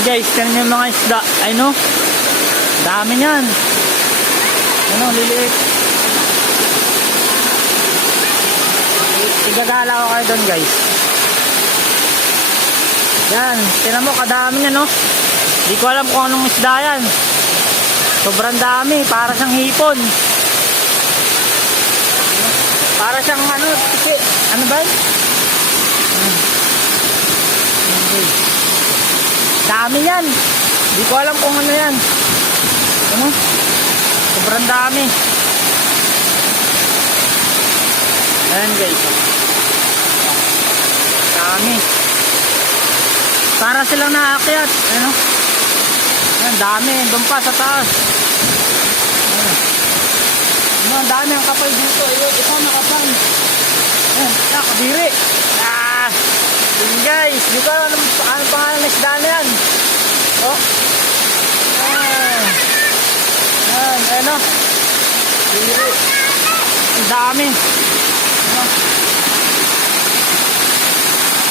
Guys, tignan nyo yung mga isda. Ay no, dami nyan. Ano, liliit. Igagala ko kayo doon guys. Yan, tignan mo kadami nyan no. Di ko alam kung anong isda yan. Sobrang dami, para siyang hipon. Para siyang ano, tiki. Ano ba yun? Dami yan. Di ko alam kung ano yan. Ano? Sobrang dami. Ayan guys. Dami. Para silang naakyat. Ano? Ayan, dami. Doon pa sa taas. Ayan. Ano, ang dami ang kapal dito. Ayan, ito nakapal. Ayan, nakabiri. Yun guys. Di ko alam ano pangalan na isda na yan. Oh. Ayan. Ayan, ayan o. Biri. Ang dami. Ano?